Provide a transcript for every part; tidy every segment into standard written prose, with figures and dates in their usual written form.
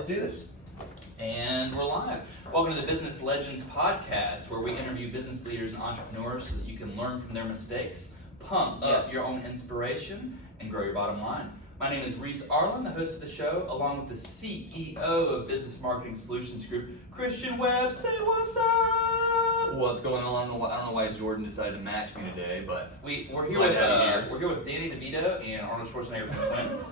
let's do this. And we're live. Welcome to the Business Legends podcast, where we interview business leaders and entrepreneurs so that you can learn from their mistakes, pump up your own inspiration, and grow your bottom line. My name is Reese Arlen, the host of the show, along with the CEO of Business Marketing Solutions Group, Christian Webb. Say what's up! What's going on? I don't know why Jordan decided to match me today, but we're here with Danny DeVito and Arnold Schwarzenegger from Twins.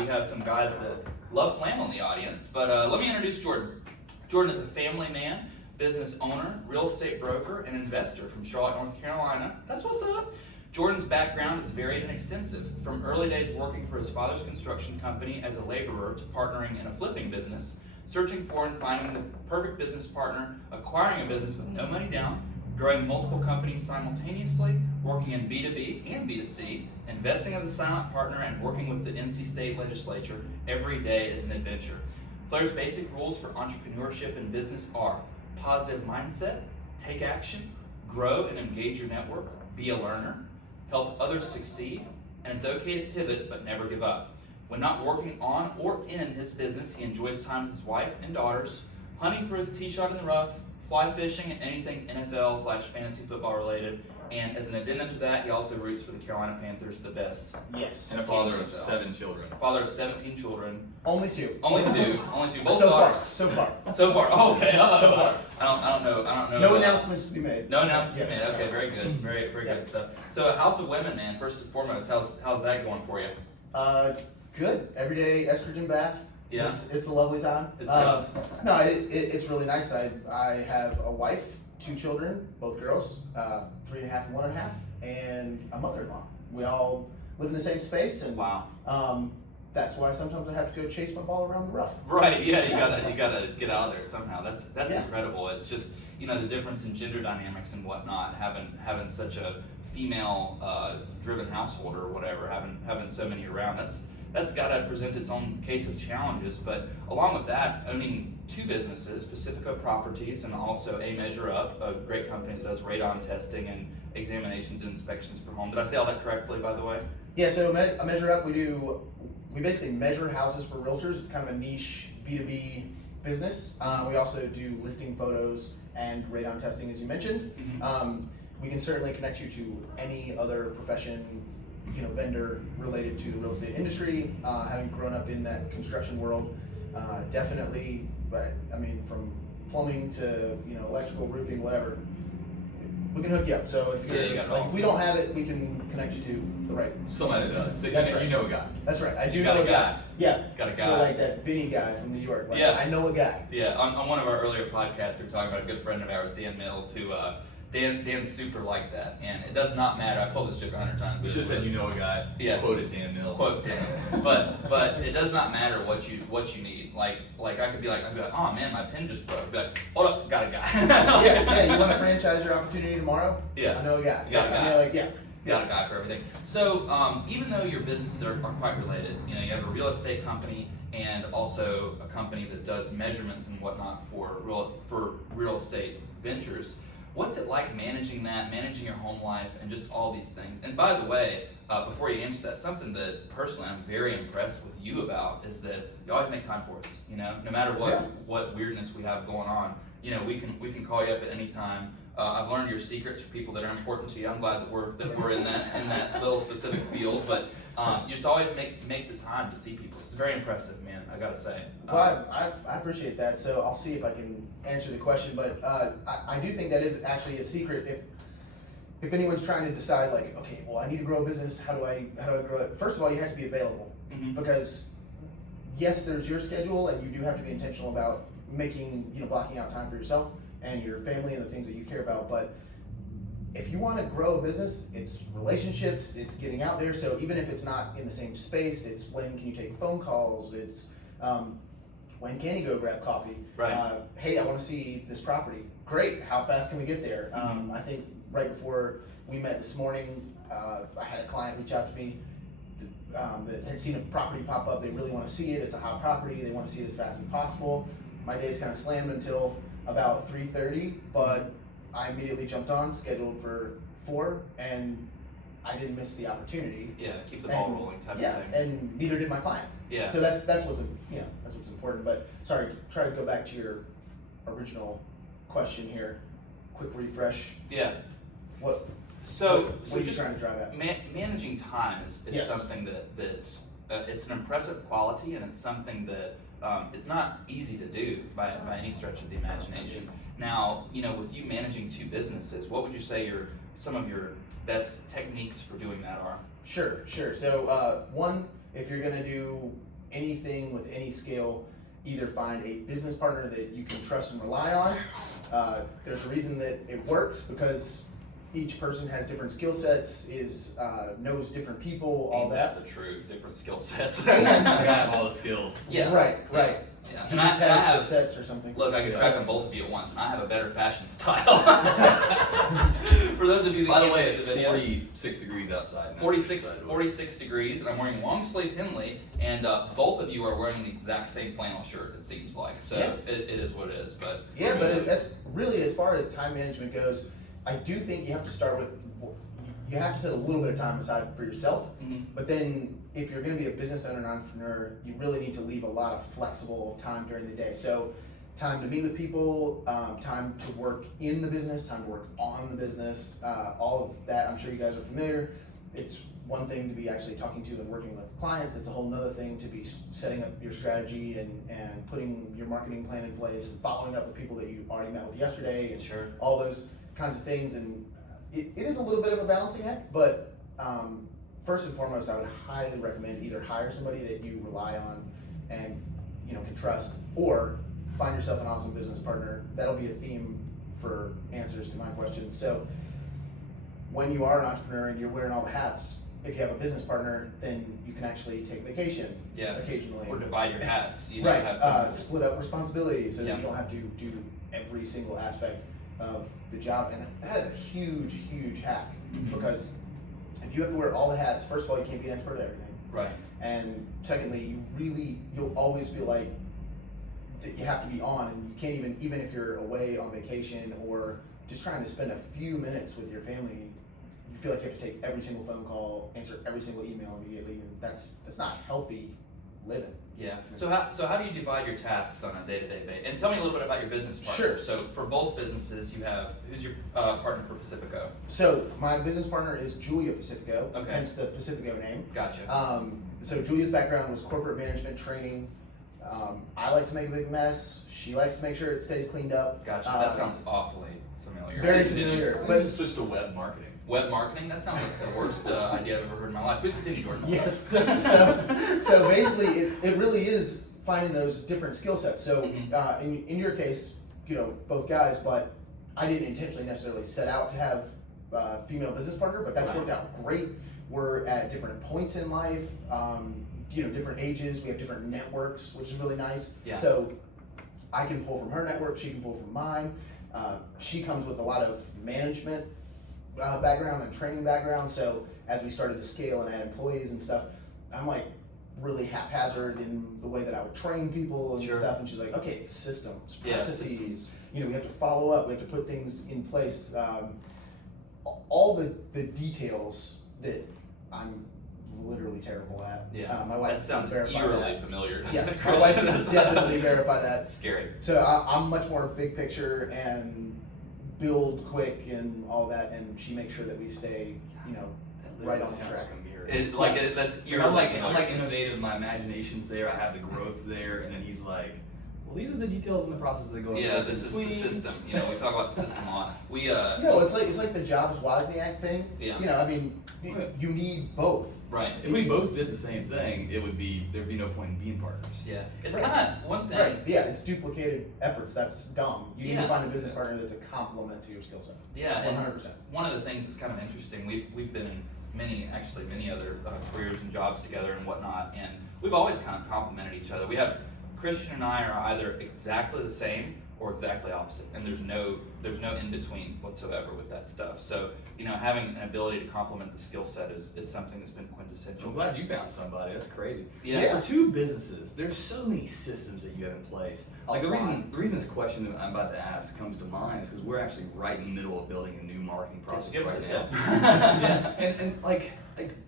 We have some guys that love Flair in the audience, but let me introduce Jordan. Jordan is a family man, business owner, real estate broker, and investor from Charlotte, North Carolina. That's what's up. Jordan's background is varied and extensive, from early days working for his father's construction company as a laborer to partnering in a flipping business, searching for and finding the perfect business partner, acquiring a business with no money down, growing multiple companies simultaneously, working in B2B and B2C, investing as a silent partner, and working with the NC State Legislature. Every day is an adventure. Flair's basic rules for entrepreneurship and business are positive mindset, take action, grow and engage your network, be a learner, help others succeed, and it's okay to pivot but never give up. When not working on or in his business, he enjoys time with his wife and daughters, hunting for his tee shot in the rough, fly fishing, and anything NFL/fantasy football related. And as an addendum to that, he also roots for the Carolina Panthers, the best. Yes. and a father of 7 children. Father of 17 children. Only two. Only two. Both So far. daughters. So far. So far. Oh, okay. So far. I don't know. No announcements to be made. No announcements to be Yeah. made. Okay, very good. Very Yeah. good stuff. So, House of Women, man. First and foremost, how's that going for you? Good. Every day estrogen bath. Yeah. It's a lovely time. It's tough. No, it's really nice. I have a wife, 2 children, both girls, 3.5 and 1.5, and a mother-in-law. We all live in the same space, and Wow. that's why sometimes I have to go chase my ball around the rough. Right. Yeah. You gotta get out of there somehow. That's Yeah. incredible. It's just the difference in gender dynamics and whatnot. Having such a female driven household or whatever. Having so many around. That's got to present its own case of challenges, but along with that, owning 2 businesses, Pacifico Properties and also A Measure Up, a great company that does radon testing and examinations and inspections for home. Did I say all that correctly, by the way? Yeah, so a Measure Up, we basically measure houses for realtors. It's kind of a niche B2B business. We also do listing photos and radon testing, as you mentioned. Mm-hmm. We can certainly connect you to any other profession, vendor related to the real estate industry. Having grown up in that construction world, definitely. But I mean, from plumbing to electrical, roofing, whatever, we can hook you up. So if we don't have it, we can connect you to the right. Somebody that does. So That's you right. know a guy. That's right. I do got know a guy. Yeah. Got a guy. So like that Vinny guy from New York. Like, Yeah. I know a guy. Yeah, on one of our earlier podcasts, we were talking about a good friend of ours, Dan Mills, who Dan's super like that, and it does not matter. I've told this joke 100 times. We should have said you know a guy. Yeah. Quoted Dan Mills. Quote Dan Mills. But it does not matter what you need. Like I'd be like, oh man, my pen just broke. I'd be like, hold up, got a guy. yeah. You want to franchise your opportunity tomorrow? Yeah. I know a guy. You got a guy. And you're like, yeah. Got a guy for everything. So even though your businesses are quite related, you have a real estate company and also a company that does measurements and whatnot for real estate ventures. What's it like managing your home life, and just all these things? And by the way, before you answer that, something that personally I'm very impressed with you about is that you always make time for us. No matter what weirdness we have going on, we can call you up at any time. I've learned your secrets for people that are important to you. I'm glad that we're in that little specific field, but you just always make the time to see people. It's very impressive, man. I gotta say. Well, I appreciate that. So I'll see if I can answer the question, but I do think that is actually a secret. If anyone's trying to decide, like, okay, well, I need to grow a business. How do I grow it? First of all, you have to be available, because yes, there's your schedule, and you do have to be intentional about blocking out time for yourself and your family and the things that you care about. But if you want to grow a business, it's relationships, it's getting out there. So even if it's not in the same space, it's when can you take phone calls, it's when can you go grab coffee? Right. Hey, I want to see this property. Great, how fast can we get there? I think right before we met this morning, I had a client reach out to me that had seen a property pop up. They really want to see it. It's a hot property. They want to see it as fast as possible. My day's kind of slammed until about 3:30, but I immediately jumped on, scheduled for 4, and I didn't miss the opportunity. Yeah, keep the ball rolling type of thing. And neither did my client. Yeah. So that's what's important. important. But sorry, try to go back to your original question here. Quick refresh. Yeah. What So are you just trying to drive at? managing time is Yes. something that's it's an impressive quality, and it's something that it's not easy to do by any stretch of the imagination. Now, with you managing two businesses, what would you say some of your best techniques for doing that are? Sure. So one, if you're gonna do anything with any scale, either find a business partner that you can trust and rely on. There's a reason that it works, because each person has different skill sets, knows different people, all Ain't that. the truth, different skill sets. I gotta have all the skills. Yeah. Right. Yeah. He And just I has have the sets or something. Look, I could crack on both of you at once, and I have a better fashion style. For those of you that By the can't way, see it's the video, 46 degrees outside. and that's 46, exciting. 46 degrees, and I'm wearing long sleeve Henley, and both of you are wearing the exact same flannel shirt, it seems like. So Yeah. it is what it is. But Yeah, but that's really, as far as time management goes, I do think you have to start with, you have to set a little bit of time aside for yourself. Mhm. But then if you're gonna be a business owner and entrepreneur, you really need to leave a lot of flexible time during the day. So time to meet with people, time to work in the business, time to work on the business, all of that, I'm sure you guys are familiar. It's one thing to be actually talking to and working with clients. It's a whole nother thing to be setting up your strategy and putting your marketing plan in place and following up with people that you already met with yesterday and Sure. all those kinds of things. And it is a little bit of a balancing act, but first and foremost, I would highly recommend either hire somebody that you rely on and can trust, or find yourself an awesome business partner. That'll be a theme for answers to my questions. So when you are an entrepreneur and you're wearing all the hats, if you have a business partner, then you can actually take vacation occasionally. Or divide your hats. Right, Have some, split up responsibilities so that Yeah. you don't have to do every single aspect of the job. And that is a huge, huge hack, Mhm. because if you have to wear all the hats, first of all, you can't be an expert at everything. right. And secondly, you'll always feel like that you have to be on, and you can't even if you're away on vacation or just trying to spend a few minutes with your family, you feel like you have to take every single phone call, answer every single email immediately, and that's not healthy living. Yeah. So how do you divide your tasks on a day-to-day basis? And tell me a little bit about your business partner. Sure. So for both businesses, you have, who's your partner for Pacifico? So my business partner is Julia Pacifico, Okay. hence the Pacifico name. Gotcha. So Julia's background was corporate management training. I like to make a big mess. She likes to make sure it stays cleaned up. Gotcha. That sounds awfly familiar. Very Continue. familiar. I But just switched to web marketing. Web marketing? That sounds like the worst idea I've ever heard in my life. Please continue, Jordan. yes, so basically it really is finding those different skill sets. So Mhm. in your case, both guys, but I didn't intentionally necessarily set out to have a female business partner, but that's Right. worked out great. We're at different points in life, different ages. We have different networks, which is really nice. Yeah. So I can pull from her network, she can pull from mine. She comes with a lot of management background and training background. So as we started to scale and add employees and stuff, I'm like really haphazard in the way that I would train people and Sure. stuff. And she's like, okay, systems, Yeah, processes, systems. we have to follow up, we have to put things in place. All the details that I'm literally terrible at. Yeah. My wife That sounds can verify eerily that. familiar. as a Yes, my Christian. wife can That's- definitely verify that. That's scary. So I'm much more big picture and build quick and all that, and she makes sure that we stay, right on the Sounds track. like a mirror. That's And eerily I'm like familiar. It's- innovative. My imagination's there. I have the growth there, and then he's like, "Well, these are the details and the process that go into Yeah, this this is between." the system. We talk about the system a lot. We No, it's like the Jobs Wozniak thing. Yeah. You need both. right. If we both did the same thing, there'd be no point in being partners. Yeah. It's Right. kind of one thing. Right. Yeah, it's duplicated efforts. That's dumb. You need Yeah. to find a business partner that's a complement to your skill set. Yeah. And 100%. one of the things that's kind of interesting, we've been in many other careers and jobs together and whatnot, and we've always kind of complemented each other. We have Christian and I are either exactly the same or exactly opposite, and there's no in between whatsoever with that stuff. So having an ability to complement the skill set is something that's been quintessential. I'm glad you found somebody. That's crazy. Yeah. For two businesses, there's so many systems that you have in place. Like the reason this question that I'm about to ask comes to mind is because we're actually right in the middle of building a new marketing process Give us right a now. tip. Yeah, and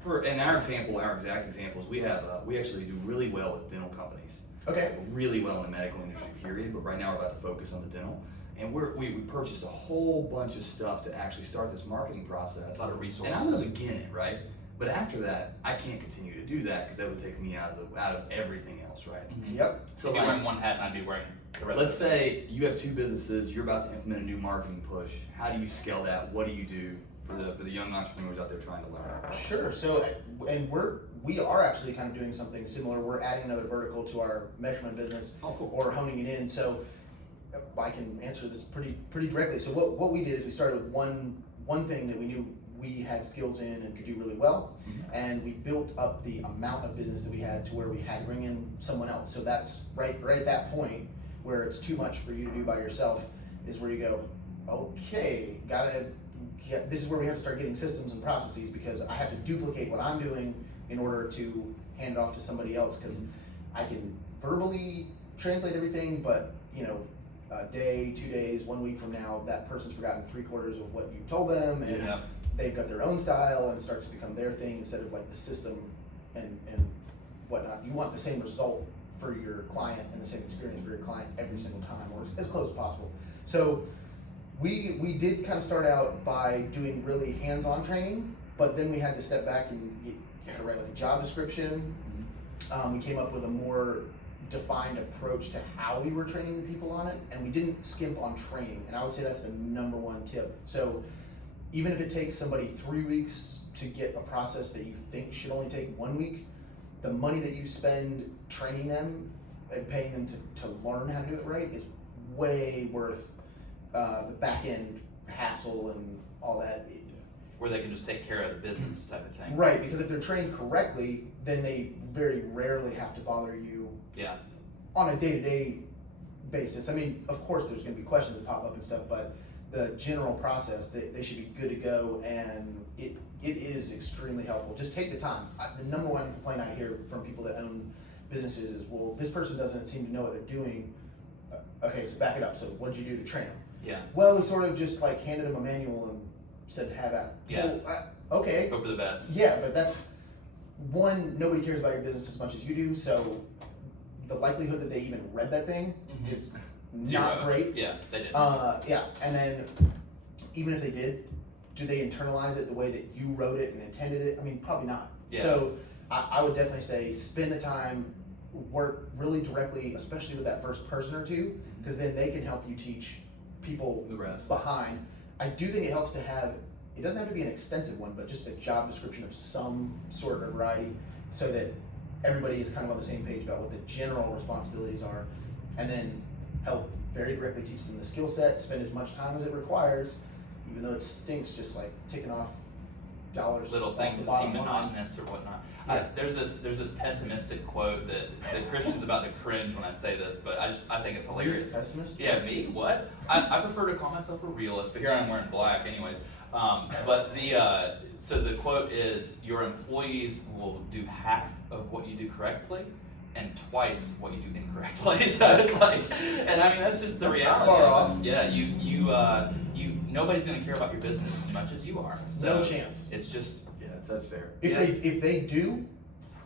for our exact examples, we actually do really well with dental companies. Okay. really well in the medical industry, period. But right now we're about to focus on the dental. And we purchased a whole bunch of stuff to actually start this marketing process. A lot of resources. And I'm going to begin it, right? But after that, I can't continue to do that because that would take me out of everything else, right? Mm-hmm. Yep. So if you're wearing one hat and I'd be wearing the rest Let's of it. say you have 2 businesses, you're about to implement a new marketing push. How do you scale that? What do you do for the young entrepreneurs out there trying to learn? Sure. So, and we are actually kind of doing something similar. We're adding another vertical to our measurement business, Oh, cool. or honing it in. So, I can answer this pretty directly. So, what we did is we started with one thing that we knew we had skills in and could do really well, and we built up the amount of business that we had to where we had to bring in someone else. So that's right at that point where it's too much for you to do by yourself is where you go, okay, this is where we have to start getting systems and processes, because I have to duplicate what I'm doing in order to hand off to somebody else, because I can verbally translate everything, but a day, 2 days, 1 week from now, that person's forgotten 3/4 of what you told them, and Yeah. they've got their own style, and it starts to become their thing instead of like the system and whatnot. You want the same result for your client and the same experience for your client every single time, or as close as possible. So we did kind of start out by doing really hands-on training, but then we had to step back and you had to write like a job description. We came up with a more defined approach to how we were training the people on it, and we didn't skimp on training, and I would say that's the number one tip. So even if it takes somebody 3 weeks to get a process that you think should only take 1 week, the money that you spend training them and paying them to learn how to do it right is way worth the back end hassle and all that. Where they can just take care of the business type of thing. Right, because if they're trained correctly, then they very rarely have to bother you Yeah. on a day-to-day basis. I mean, of course there's gonna be questions that pop up and stuff, but the general process, they should be good to go, and it is extremely helpful. Just take the time. The number one complaint I hear from people that own businesses is, well, this person doesn't seem to know what they're doing. Okay, so back it up. So what'd you do to train them? Yeah. Well, we sort of just like handed them a manual and said, have at it. Yeah. Well, okay. Hope for the best. Yeah, but that's one, nobody cares about your business as much as you do, so the likelihood that they even read that thing is not Zero. great. Yeah, they did. Yeah, and then even if they did, do they internalize it the way that you wrote it and intended it? I mean, probably not. Yeah. So I would definitely say spend the time, work really directly, especially with that first person or two, because then they can help you teach people The rest. behind. I do think it helps to have, it doesn't have to be an extensive one, but just a job description of some sort or variety, so that everybody is kind of on the same page about what the general responsibilities are, and then help very directly teach them the skill set, spend as much time as it requires, even though it stinks just like ticking off dollars. Little off things the that bottom seem line. monotonous or whatnot. Yeah. There's this pessimistic quote that Christian's about to cringe when I say this, but I think it's Are you a hilarious. pessimist? Yeah, me? What? I prefer to call myself a realist, but here I'm wearing black anyways. But so the quote is, your employees will do half of what you do correctly and twice what you do incorrectly. So it's like, and I mean, that's just the That's not reality. far of it. off. Yeah, you nobody's gonna care about your business as much as you are. So No chance. It's just, Yeah, that's fair. If they do,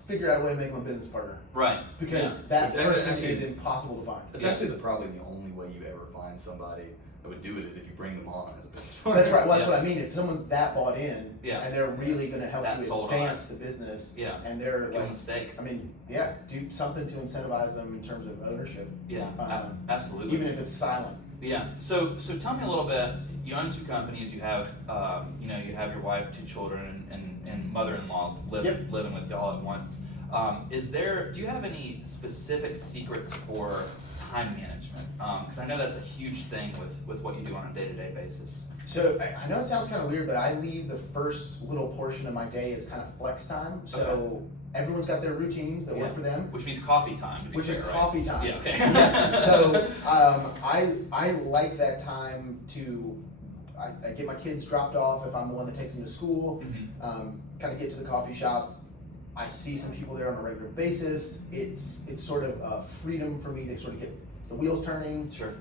figure out a way to make them a business partner, right. because that It's person actually- is impossible to find. It's Yeah. actually probably the only way you ever find somebody that would do it is if you bring them on as a business partner. That's right. Well, that's Yeah. what I mean. If someone's that bought in, Yeah. and they're really going to help That's you sold on advance the business, Yeah. and they're Give them like, a stake. I mean, yeah, do something to incentivize them in terms of ownership, Yeah, absolutely. even if it's silent. Yeah. So tell me a little bit. You own 2 companies. You have you have your wife, 2 children, and mother-in-law living with y'all at once. Do you have any specific secrets for time management? Because I know that's a huge thing with what you do on a day-to-day basis. So I know it sounds kind of weird, but I leave the first little portion of my day as kind of flex time. So everyone's got their routines that work for them. Which means coffee time. To be Which is fair, right? coffee time. Yeah. Okay. Yes. So I like that time to I get my kids dropped off if I'm the one that takes them to school. Kind of get to the coffee shop. I see some people there on a regular basis. It's sort of a freedom for me to sort of get the wheels turning. Sure.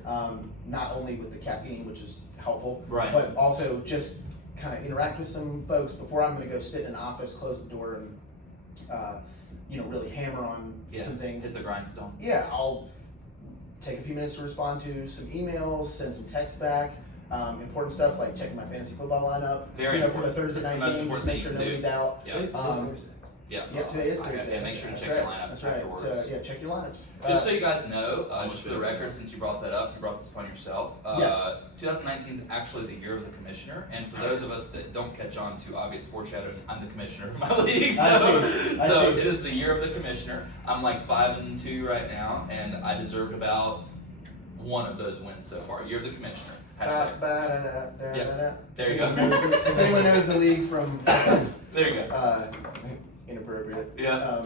Not only with the caffeine, which is helpful, Right. but also just kind of interact with some folks before I'm going to go sit in an office, close the door, and really hammer on some things. Hit the grindstone. Yeah, I'll take a few minutes to respond to some emails, send some texts back, important stuff like checking my fantasy football lineup. Very for important. the Thursday This is the night most game, just important make thing sure you can nobody's do. out. Yeah. Yeah, today is I got Thursday. you. Make sure to That's check right. your lineup That's right. afterwards. So yeah, check your lineups. Just so you guys know, just for the record, since you brought that up, you brought this upon yourself. Yes. 2019 is actually the year of the commissioner, and for those of us that don't catch on to obvious foreshadowing, I'm the commissioner of my league, I so, see. it is the year of the commissioner. I'm like 5-2 right now, and I deserved about one of those wins so far. Year of the commissioner. Hashtag. There you go. If anyone knows the league from There you go. Inappropriate. Yeah.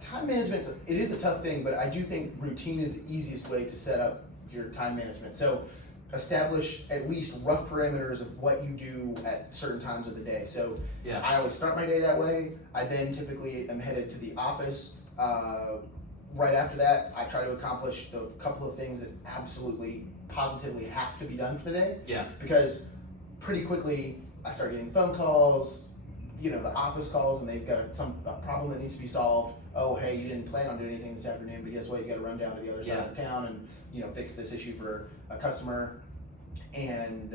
Time management, it is a tough thing, but I do think routine is the easiest way to set up your time management. So establish at least rough parameters of what you do at certain times of the day. So Yeah. I always start my day that way. I then typically am headed to the office. Right after that, I try to accomplish the couple of things that absolutely, positively have to be done for the day. Yeah. Because pretty quickly, I start getting phone calls, the office calls, and they've got a problem that needs to be solved. Oh, hey, you didn't plan on doing anything this afternoon, but guess what? You got to run down to the other side of town and fix this issue for a customer. And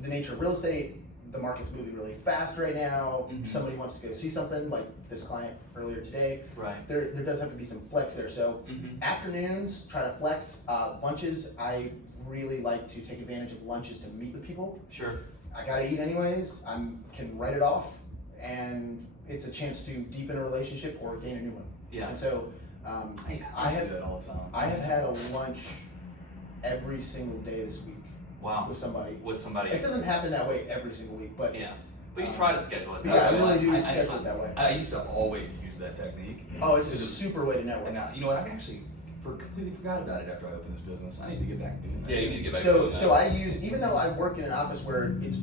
the nature of real estate, the market's moving really fast right now. Mm-hmm. Somebody wants to go see something, like this client earlier today. Right. There does have to be some flex there. So afternoons, try to flex. Lunches, I really like to take advantage of lunches to meet with people. Sure. I gotta eat anyways. I can write it off, and it's a chance to deepen a relationship or gain a new one. Yeah. And so I have that all the time. I have had a lunch every single day this week Wow. with somebody. With somebody. It doesn't happen that way every single week, but Yeah. But you try to schedule it. yeah, I that way. really do schedule it that way. I used to always use that technique. Oh, it's a super way to network. And you know what? I actually completely forgot about it after I opened this business. I need to get back to doing that. Yeah, you need to get back to So, doing that. so I use, even though I work in an office where it's,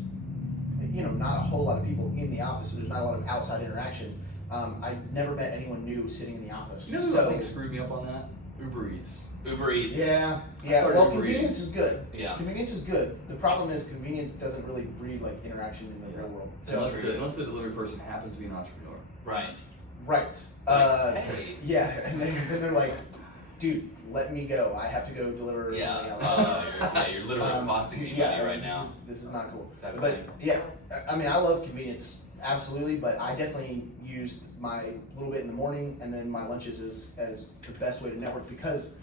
not a whole lot of people in the office, so there's not a lot of outside interaction. I never met anyone new sitting in the office. You know who I think screwed me up on that? Uber Eats. Uber Eats. Yeah. started Well, Uber convenience Eats. is good. Yeah. Convenience is good. The problem is convenience doesn't really breed like interaction in the real world. So, Unless the delivery person happens to be an entrepreneur. Right. right. Hey. Yeah, and then they're like, dude, let me go. I have to go deliver Yeah. something else. You're literally costing me money right now. This is not cool. Type of But thing. yeah, I mean, I love convenience, absolutely, but I definitely use my little bit in the morning and then my lunches as the best way to network, because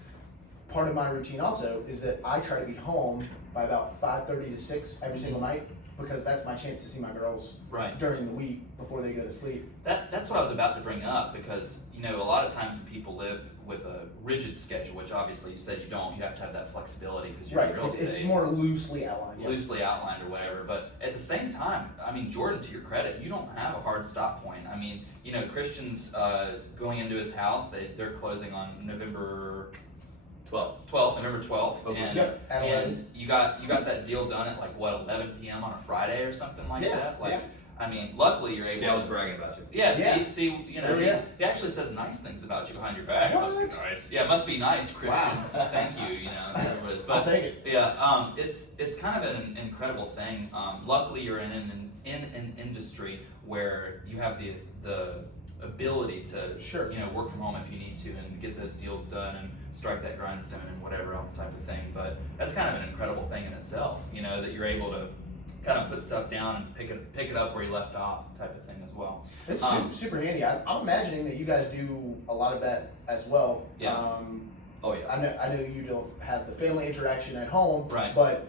part of my routine also is that I try to be home by about 5:30 to 6 every single night, because that's my chance to see my girls Right. during the week before they go to sleep. That's what I was about to bring up, because a lot of times when people live with a rigid schedule, which obviously you said you don't, you have to have that flexibility because you're Right, in real estate. it's more loosely outlined. Yeah. Loosely outlined or whatever, but at the same time, I mean, Jordan, to your credit, you don't have a hard stop point. I mean, Christian's going into his house, they're closing on November 12th, Okay. and, Yep, at 11. and you got that deal done at 11 p.m. on a Friday or something like Yeah, that. yeah. I mean, luckily you're able. See, I was bragging about you. Yeah, Yeah. see, Oh, yeah. he actually says nice things about you behind your back. It must be What? nice. Yeah, it must be nice, Christian. Wow. Thank you. That's what it is. I'll But take it. yeah, it's kind of an incredible thing. Luckily, you're in an industry where you have the ability to Sure. work from home if you need to and get those deals done and strike that grindstone and whatever else type of thing. But that's kind of an incredible thing in itself. That you're able to kind of put stuff down and pick it up where you left off type of thing as well. It's super handy. I'm imagining that you guys do a lot of that as well. Yeah. Oh yeah. I know you don't have the family interaction at home, Right. but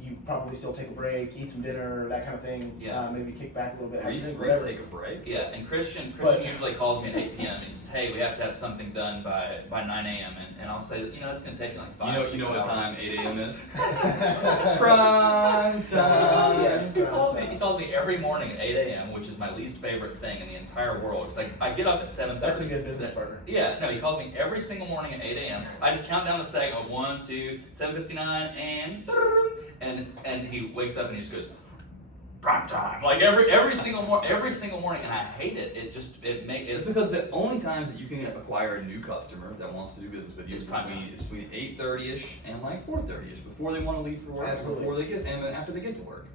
you probably still take a break, eat some dinner, that kind of thing. Yeah. Maybe kick back a little bit, have a Reese drink, Reese whatever. take a break. Yeah, and Christian But- usually calls me at 8 p.m. and he says, "Hey, we have to have something done by 9 a.m." and I'll say, that's gonna take me like 5 or 6 You know what hours. time 8 a.m. is? Prime He calls me every morning at 8 a.m., which is my least favorite thing in the entire world. Because I get up at 7:30. That's a good business partner. Yeah, no, he calls me every single morning at 8 a.m. I just count down the segment, 1, 2, 7:59, and he wakes up and he just goes, prime time. Like every single morning, and I hate it. It's It's because the only times that you can acquire a new customer that wants to do business with you It's prime time. it's between 8:30ish and 4:30ish before they want to leave for work, Absolutely. before they get and then after they get to work.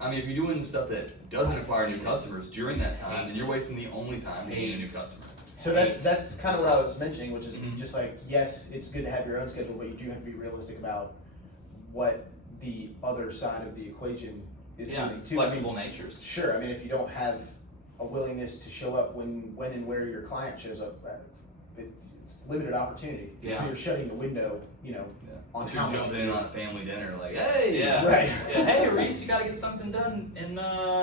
I mean, if you're doing stuff that doesn't acquire new customers during that time, then you're wasting the only time to gain a new customer. So that's kind of what I was mentioning, which is just like, yes, it's good to have your own schedule, but you do have to be realistic about what the other side of the equation is doing too. Flexible natures. Sure, I mean, if you don't have a willingness to show up when and where your client shows up, it's limited opportunity. Yeah. So you're shutting the window, on If how you're much jumping in on a family dinner, like, hey, Yeah. Right. Yeah. Hey, Reese, you got to get something done in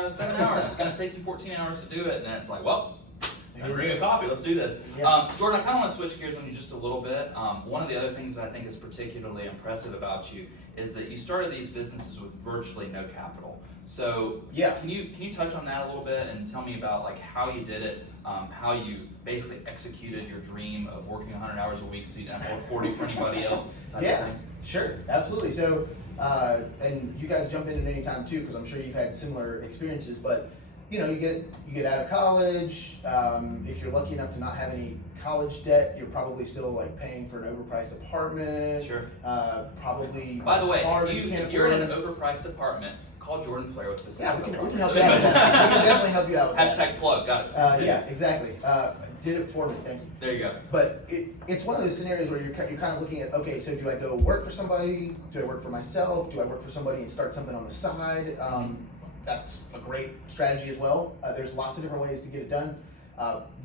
7 hours. It's going to take you 14 hours to do it. And then it's like, well, I'm bringing a coffee. Let's do this. Yeah. Jordan, I kind of want to switch gears on you just a little bit. One of the other things that I think is particularly impressive about you is that you started these businesses with virtually no capital. So can you touch on that a little bit and tell me about like how you did it, how you basically executed your dream of working 100 hours a week so you didn't have to work 40 for anybody else type of thing? Sure, absolutely. So, and you guys jump in at any time too, because I'm sure you've had similar experiences. But you get out of college. If you're lucky enough to not have any college debt, you're probably still like paying for an overpriced apartment. Sure. Probably. By the way, cars if you're in an overpriced apartment, call Jordan Flair with this. Yeah, we can help you out. We can definitely help you out with that. Hashtag plug, got it. Yeah, exactly. Did it for me, thank you. There you go. But it's one of those scenarios where you're kind of looking at, okay, so do I go work for somebody? Do I work for myself? Do I work for somebody and start something on the side? That's a great strategy as well. There's lots of different ways to get it done.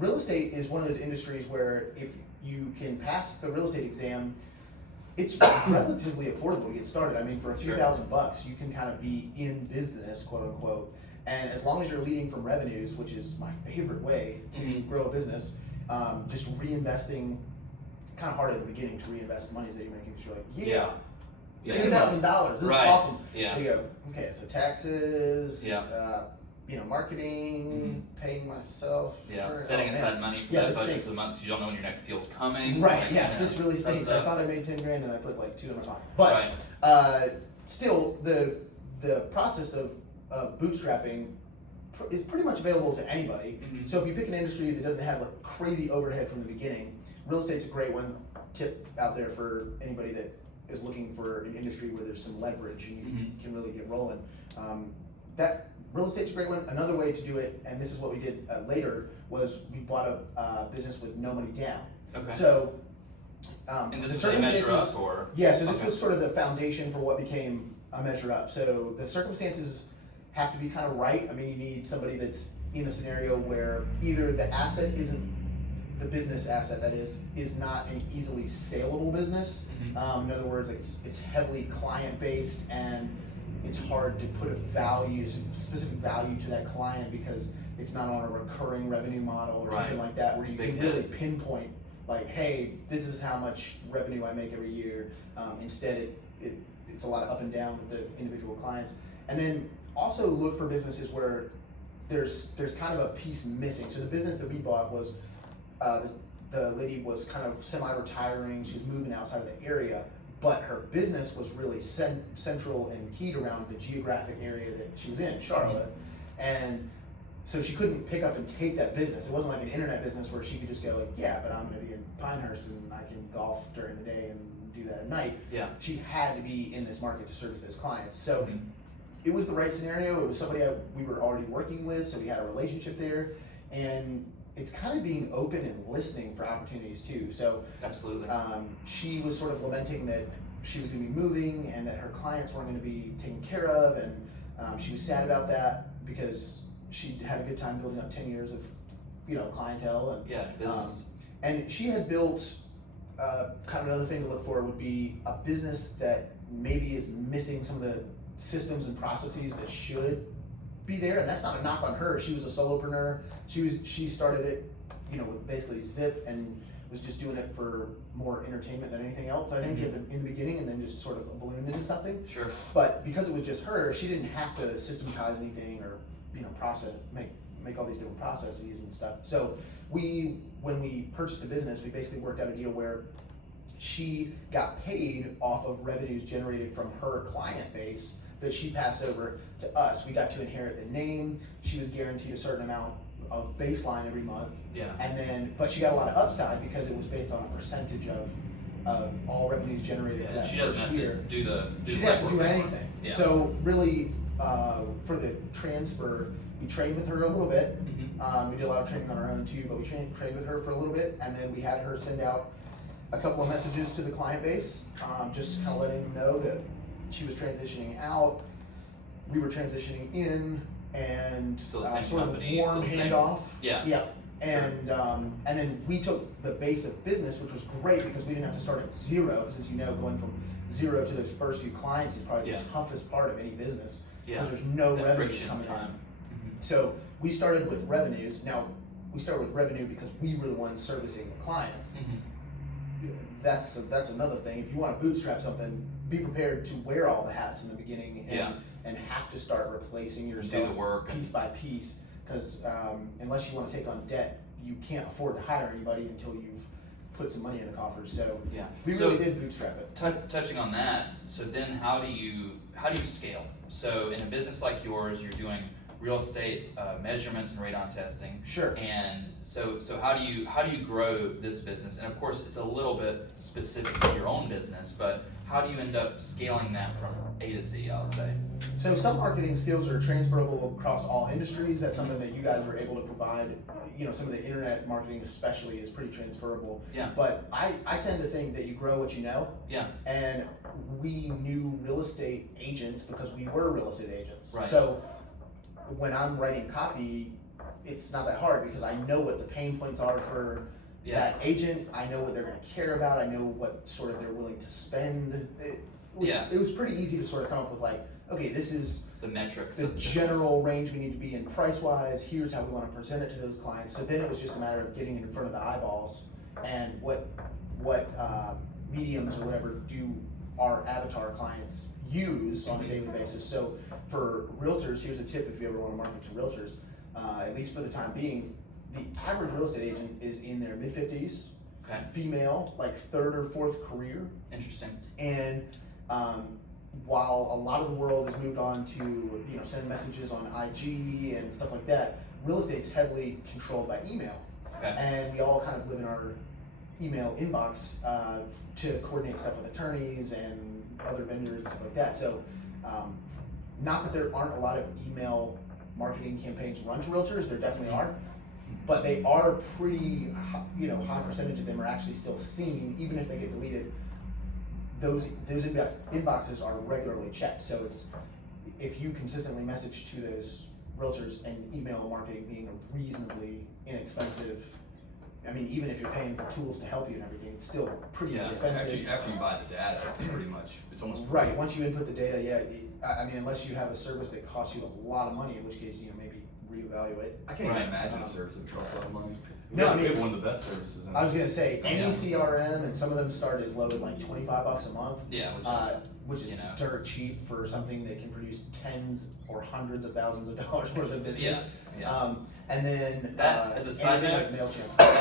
Real estate is one of those industries where if you can pass the real estate exam, it's relatively affordable to get started. I mean, for a few $1,000, you can kind of be in business, quote unquote. And as long as you're leading from revenues, which is my favorite way to grow a business, just reinvesting, kind of hard at the beginning to reinvest monies that you're making. Because you're like, $10,000. This is awesome. Yeah. You go, okay, so taxes, marketing, paying myself. Yeah. Setting aside money for that budget for the month so you don't know when your next deal's coming. Right. Like, Yeah. This really stinks. I thought I made 10 grand and I put like 2 in my pocket. But still, the process of bootstrapping is pretty much available to anybody. So if you pick an industry that doesn't have like crazy overhead from the beginning, real estate's a great one. Tip out there for anybody that is looking for an industry where there's some leverage and you can really get rolling. That real estate's a great one. Another way to do it, and this is what we did later, was we bought a business with no money down. Okay. So and this is a measure up, or? Yeah, so this was sort of the foundation for what became a measure up. So the circumstances have to be kind of right. I mean, you need somebody that's in a scenario where either the asset isn't, the business asset that is not an easily saleable business. In other words, it's heavily client based and it's hard to put a specific value to that client because it's not on a recurring revenue model or something like that where you can really pinpoint like, hey, this is how much revenue I make every year. Instead, it's a lot of up and down with the individual clients. And then also look for businesses where there's kind of a piece missing. So the business that we bought was, the lady was kind of semi-retiring, she was moving outside of the area, but her business was really central and keyed around the geographic area that she was in, Charlotte. And so she couldn't pick up and take that business. It wasn't like an internet business where she could just go like, yeah, but I'm gonna be in Pinehurst and I can golf during the day and do that at night. Yeah. She had to be in this market to service those clients. So it was the right scenario. It was somebody we were already working with, so we had a relationship there. And it's kind of being open and listening for opportunities too. So absolutely. She was sort of lamenting that she was going to be moving and that her clients weren't going to be taken care of, and she was sad about that because she had a good time building up 10 years of clientele and business. And she had built kind of another thing to look for would be a business that maybe is missing some of the systems and processes that should be there, and that's not a knock on her. She was a solopreneur. She started it, with basically Zip and was just doing it for more entertainment than anything else. I think in the beginning, and then just sort of ballooned into something. Sure. But because it was just her, she didn't have to systematize anything or process make all these different processes and stuff. So when we purchased the business, we basically worked out a deal where she got paid off of revenues generated from her client base that she passed over to us. We got to inherit the name. She was guaranteed a certain amount of baseline every month. Yeah. And but she got a lot of upside because it was based on a percentage of all revenues generated for that she doesn't first have year. to do the She didn't have to do anything. Yeah. So really, for the transfer, we trained with her a little bit. Mm-hmm. We did a lot of training on our own too, but we trained with her for a little bit, and then we had her send out a couple of messages to the client base, just kind of letting them know that she was transitioning out, we were transitioning in, and Still the same sort company, of warm still the same- handoff. Yeah. Yep. And then we took the base of business, which was great because we didn't have to start at zero. Because as you know, going from zero to those first few clients is probably Yeah. the toughest part of any business Yeah. because there's no That revenue friction coming time. in. So we started with revenues. Now we started with revenue because we were the ones servicing the clients. Mm-hmm. That's another thing. If you want to bootstrap something, be prepared to wear all the hats in the beginning and have to start replacing yourself the work. piece by piece. Because unless you want to take on debt, you can't afford to hire anybody until you've put some money in the coffers. So Yeah. we So- really did bootstrap it. Touching on that, so then how do you scale? So in a business like yours, you're doing real estate measurements and radon testing. Sure. And so how do you grow this business? And of course, it's a little bit specific to your own business, but how do you end up scaling that from A to Z, I'll say? So some marketing skills are transferable across all industries. That's something that you guys were able to provide. Some of the internet marketing especially is pretty transferable. Yeah. But I tend to think that you grow what you know. Yeah. And we knew real estate agents because we were real estate agents. Right. So when I'm writing copy, it's not that hard because I know what the pain points are for that agent. I know what they're going to care about. I know what sort of they're willing to spend. It was pretty easy to sort of come up with like, okay, this is The metrics. the of business. general range we need to be in price-wise. Here's how we want to present it to those clients. So then it was just a matter of getting it in front of the eyeballs and what mediums or whatever do our avatar clients use on a daily basis. So for realtors, here's a tip if you ever want to market to realtors, at least for the time being, the average real estate agent is in their mid-50s, Okay. female, like third or fourth career. Interesting. And while a lot of the world has moved on to send messages on IG and stuff like that, real estate's heavily controlled by email. Okay. And we all kind of live in our email inbox to coordinate stuff with attorneys and other vendors and stuff like that. So not that there aren't a lot of email marketing campaigns run to realtors, there definitely are, but they are pretty high percentage of them are actually still seen, even if they get deleted. Those inboxes are regularly checked. So it's if you consistently message to those realtors, and email marketing being a reasonably inexpensive. I mean, even if you're paying for tools to help you and everything, it's still pretty expensive. After you buy the data, it's almost free. Right. Once you input the data, I mean, unless you have a service that costs you a lot of money, in which case maybe reevaluate. I can't even imagine a service that costs a lot of money. No, I we mean, have one of the best services. I was gonna say any Yeah. CRM, and some of them start as low as like $25 a month. Yeah, Which is dirt cheap for something that can produce tens or hundreds of thousands of dollars worth of business. Yeah. And then That, as a side anything note, like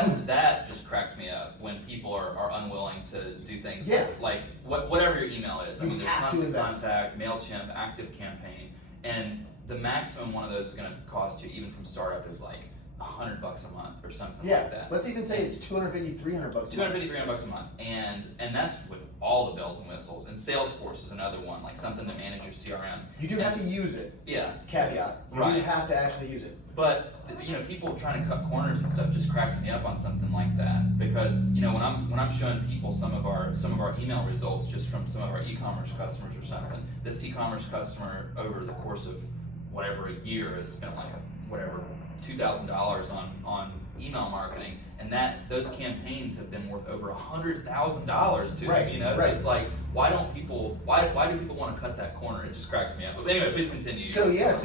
MailChimp. that just cracks me up when people are unwilling to do things Yeah. like whatever your email is. I You mean, there's have to Constant invest. Contact, MailChimp, Active Campaign, and the maximum one of those is going to cost you, even from startup, is like $100 a month or something Yeah, like that. let's even say it's $250, $300 a month. $250, $300 a month, and that's with all the bells and whistles. And Salesforce is another one, like something to manage your CRM. You do have to use it. Yeah, Caveat. You do Right. have to actually use it. but people trying to cut corners and stuff just cracks me up on something like that, because when I'm showing people some of our email results just from some of our e-commerce customers or something, this e-commerce customer over the course of whatever a year has spent like $2,000 on email marketing, and those campaigns have been worth over $100,000 to Right, them. So right. it's like, why do people want to cut that corner? It just cracks me up. But anyway, please continue. So yeah,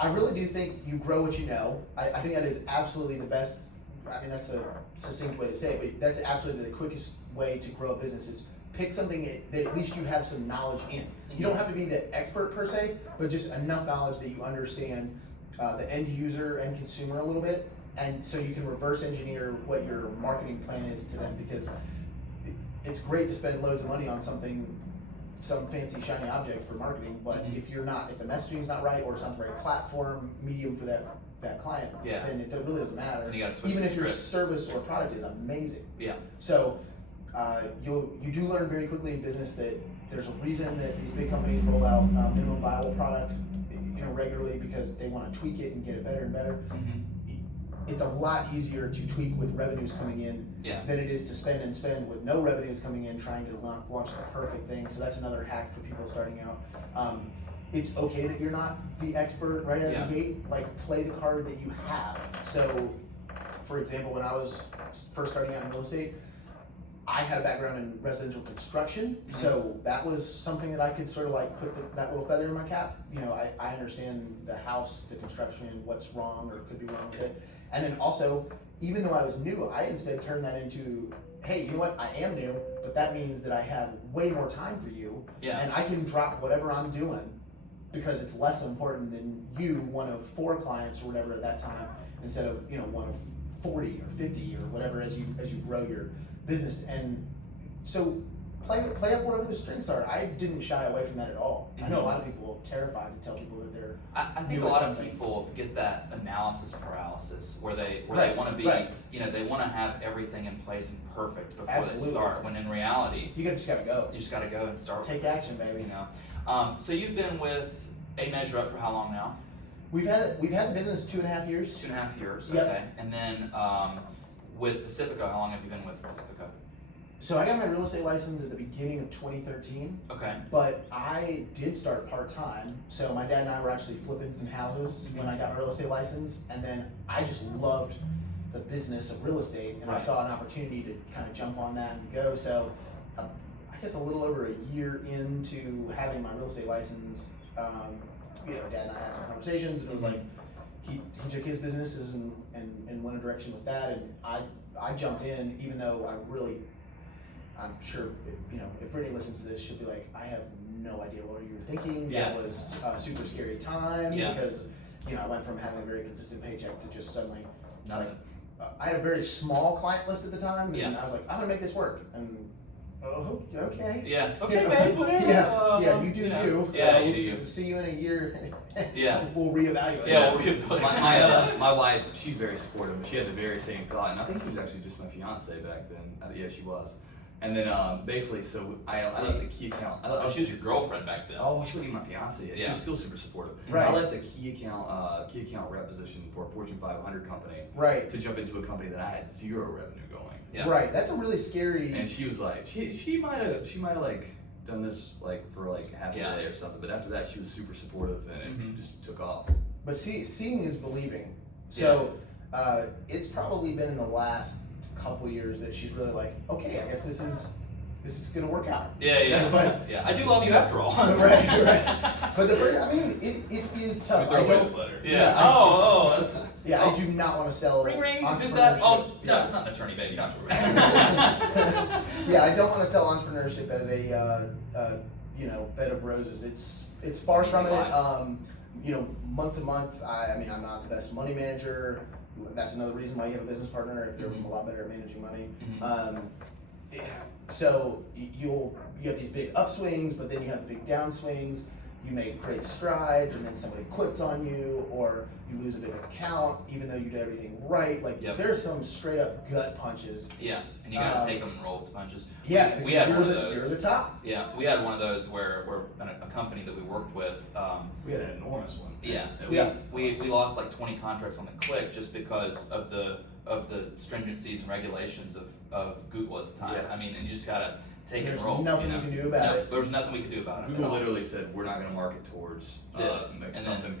I really do think you grow what you know. I think that is absolutely the best. I mean, that's a succinct way to say it, but that's absolutely the quickest way to grow a business is pick something that at least you have some knowledge in. You don't have to be the expert per se, but just enough knowledge that you understand the end user and consumer a little bit, and so you can reverse engineer what your marketing plan is to them, because it's great to spend loads of money on some fancy shiny object for marketing, but if the messaging's not right, or it's not the right platform, medium for that client, then it really doesn't matter. And you gotta switch even the if your script. service or product is amazing. Yeah. So you do learn very quickly in business that there's a reason that these big companies roll out minimum viable products, regularly, because they want to tweak it and get it better and better. It's a lot easier to tweak with revenues coming in than it is to spend and spend with no revenues coming in, trying to launch the perfect thing. So that's another hack for people starting out. It's okay that you're not the expert right out of the gate. Like, play the card that you have. So, for example, when I was first starting out in real estate, I had a background in residential construction, so that was something that I could sort of like put that little feather in my cap. I understand the house, the construction, what's wrong or could be wrong with it. And then also, even though I was new, I instead turned that into, hey, you know what, I am new, but that means that I have way more time for you, and I can drop whatever I'm doing because it's less important than you, one of 4 clients or whatever at that time, instead of, one of 40 or 50 or whatever as you grow your business. And so play up whatever the strengths are. I didn't shy away from that at all. I know a lot of people are terrified to tell people that they're I think a lot of people get that analysis paralysis where they want to be, they want to have everything in place and perfect before they start, when in reality you just gotta go. You just gotta go and start. Take action, baby. So you've been with A Measure Up for how long now? We've had the business 2.5 years. 2.5 years, Yep. okay. And then with Pacifico, how long have you been with Pacifico? So I got my real estate license at the beginning of 2013. Okay. But I did start part-time. So my dad and I were actually flipping some houses when I got my real estate license. And then I just loved the business of real estate. And I saw an opportunity to kind of jump on that and go. So I guess a little over a year into having my real estate license, Dad and I had some conversations, and it was like, he took his businesses and went a direction with that, and I jumped in, even though I'm sure, if Brittany listens to this, she'll be like, I have no idea what you were thinking. That was a super scary time, because, I went from having a very consistent paycheck to just suddenly, nothing. I had a very small client list at the time, and I was like, I'm gonna make this work, and oh, okay. Yeah. Okay, babe. Whatever. Yeah. You do you. Yeah, we'll you do you. See you in a year. Yeah. We'll reevaluate. Yeah, we'll reevaluate. My wife, she's very supportive. She had the very same thought, and I think she was actually just my fiance back then. Yeah, she was. And then basically, so I left a key account. She was your girlfriend back then. Oh, she wasn't even my fiance yet. She was still super supportive. Right. I left a key account rep position for a Fortune 500 company. Right. To jump into a company that I had 0 revenue going. Yeah. Right. That's a really scary. And she was like, she might have like done this like for like half a day or something. But after that, she was super supportive, and it just took off. But seeing is believing. So it's probably been in the last couple years that she's really like, okay, I guess this is gonna work out. Yeah. But I do love you after all. right. But the first, it is tough. That's. I do not want to sell. Ring. Is entrepreneurship. that? Oh no, it's not an attorney, baby. Don't worry. I don't want to sell entrepreneurship as a bed of roses. It's far from it. Month to month. I'm not the best money manager. That's another reason why you have a business partner, if they're a lot better at managing money. So you have these big upswings, but then you have big downswings. You make great strides, and then somebody quits on you, or you lose a big account, even though you did everything right. Like there's some straight up gut punches. Yeah, and you gotta take them and roll with the punches. Yeah, we had one of those. You're the top. Yeah, we had one of those where a company that we worked with. We had an enormous one. We lost like 20 contracts on the click just because of the stringencies and regulations of Google at the time. Yeah. And you just gotta take There's and roll. nothing you can do about it. There's nothing we could do about it. Google literally said, we're not going to market towards this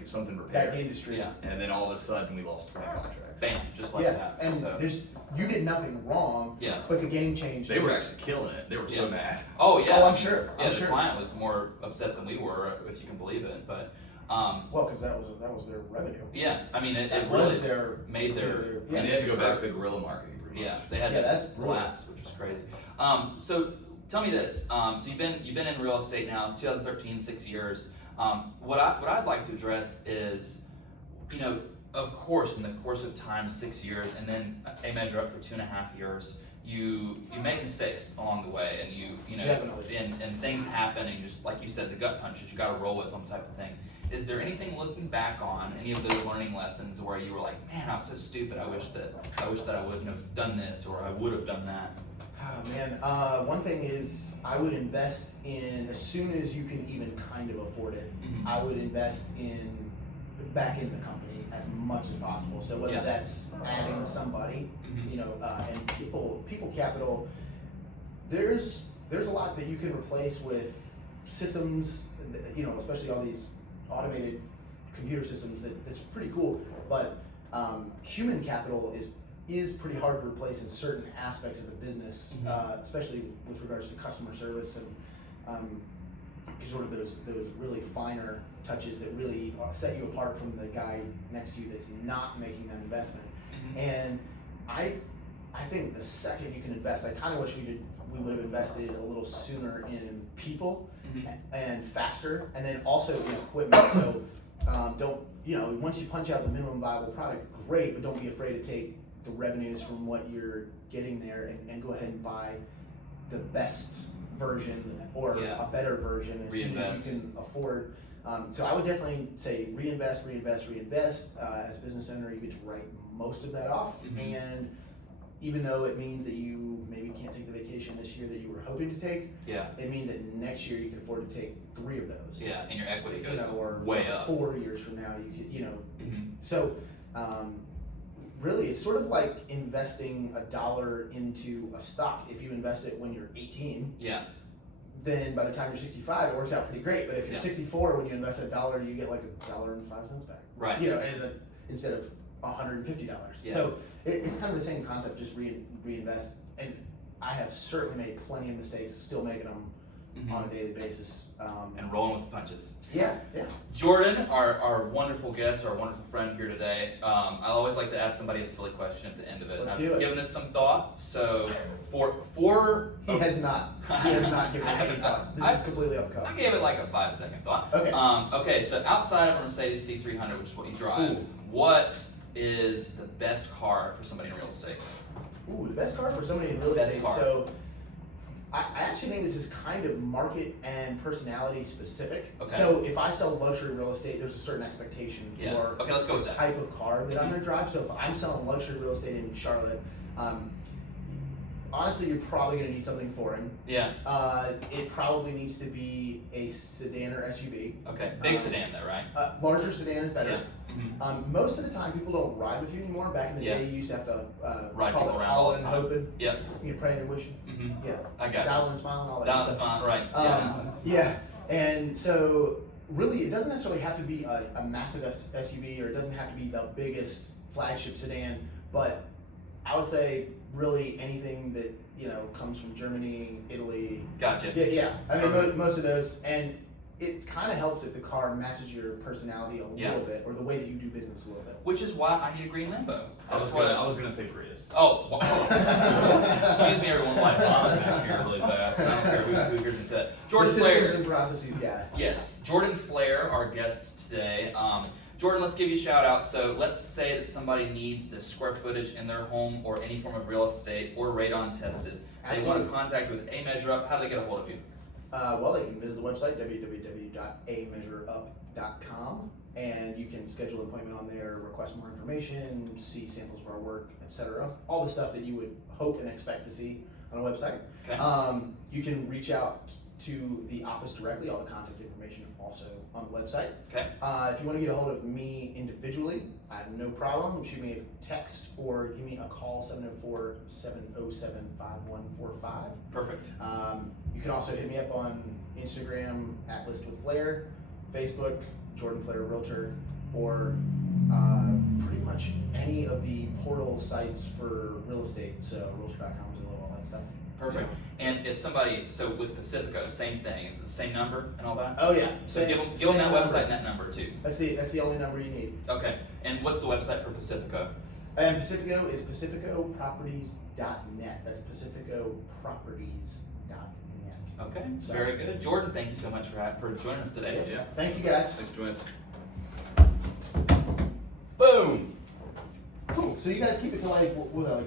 something repair. That industry. Yeah. And then all of a sudden we lost 20 contracts. Bam, just like that. And so. you did nothing wrong. Yeah. But the game changed. They were actually killing it. They were so mad. Oh yeah. Oh, I'm sure. Yeah, the client was more upset than we were, if you can believe it. But well, because that was their revenue. Yeah, it was really made their and they had to go back to guerrilla marketing. They had that's blast, which was crazy. So tell me this. So you've been in real estate now, 2013, 6 years. What I'd like to address is, of course, in the course of time, 6 years, and then A Measure Up for 2.5 years. You make mistakes along the way, and you Definitely. and things happen, and just like you said, the gut punches, you got to roll with them, type of thing. Is there anything looking back on any of those learning lessons where you were like, man, I was so stupid. I wish that I wouldn't have done this, or I would have done that. Oh man, One thing is I would invest in, as soon as you can even kind of afford it, I would invest back in the company as much as possible. So whether that's adding somebody, and people capital, there's a lot that you can replace with systems, especially all these automated computer systems that's pretty cool, but human capital is pretty hard to replace in certain aspects of a business, especially with regards to customer service and sort of those really finer touches that really set you apart from the guy next to you that's not making that investment. And I think the second you can invest, I kind of wish we would have invested a little sooner in people and faster, and then also in equipment. So once you punch out the minimum viable product, great, but don't be afraid to take the revenues from what you're getting there and go ahead and buy the best version or a better version as soon as you can afford. So I would definitely say reinvest. As a business owner, you get to write most of that off, and even though it means that you maybe can't take the vacation this year that you were hoping to take, it means that next year you can afford to take 3 of those. Yeah, and your equity goes or way up. 4 years from now, you could, So, really, it's sort of like investing $1 into a stock. If you invest it when you're 18, then by the time you're 65, it works out pretty great. But if you're 64, when you invest $1, you get like $1.05 back. Right. Instead of $150. So it's kind of the same concept, just reinvest. And I have certainly made plenty of mistakes, still making them on a daily basis. And rolling with the punches. Yeah. Jordan, our wonderful guest, our wonderful friend here today, I always like to ask somebody a silly question at the end of it. Let's do it. Given this some thought, so He has not given it any thought. This is completely off the cuff. I gave it like a 5-second thought. Okay. Okay, so outside of a Mercedes C300, which is what you drive, what is the best car for somebody in real estate? Ooh, the best car for somebody in real estate. So I actually think this is kind of market and personality specific. Okay. So if I sell luxury real estate, there's a certain expectation for let's go with the that. type of car that I'm going to drive. So if I'm selling luxury real estate in Charlotte, honestly, you're probably going to need something foreign. Yeah. It probably needs to be a sedan or SUV. Okay. Big sedan though, right? Larger sedan is better. Yeah. Most of the time, people don't ride with you anymore. Back in the day, you used to have to ride call people it around all hauling the and time. hoping. Yep. You praying and wishing. Yeah. I got Dialing and smiling, all that Down stuff. fine, right. Yeah. And so really, it doesn't necessarily have to be a massive SUV, or it doesn't have to be the biggest flagship sedan, but I would say really anything that comes from Germany, Italy. Gotcha. Yeah. I mean, most of those, and it kind of helps if the car matches your personality a little bit, or the way that you do business a little bit. Which is why I need a green Lambo. I was gonna say Prius. Oh, wow. Excuse me, everyone. Like, I'm back here really fast. I don't care who hears me say that. Jordan The Flair. systems and processes guy. Yes, Jordan Flair, our guest today. Jordan, let's give you a shout out. So let's say that somebody needs the square footage in their home or any form of real estate or radon tested. They want to contact with A Measure Up. How do they get a hold of you? Well, they can visit the website, www.ameasureiup.com, and you can schedule an appointment on there, request more information, see samples of our work, etc. All the stuff that you would hope and expect to see on a website. Okay. You can reach out to the office directly, all the contact information also on the website. Okay. If you want to get a hold of me individually, I have no problem. Shoot me a text or give me a call, 704-707-5145. Perfect. You can also hit me up on Instagram at List with Flair, Facebook, Jordan Flair Realtor, or pretty much any of the portal sites for real estate. So Realtor.com, all that stuff. Perfect. And if somebody, so with Pacifico, same thing. It's the same number and all that? Oh yeah. So give them that website and that number too. That's the only number you need. Okay. And what's the website for Pacifico? And Pacifico is pacificoproperties.net. That's pacificoproperties.net. Okay. So, very good. Jordan, thank you so much for joining us today. Yeah. Thank you guys. Thanks for joining us. Boom. Cool. So you guys keep it to like, what was that, like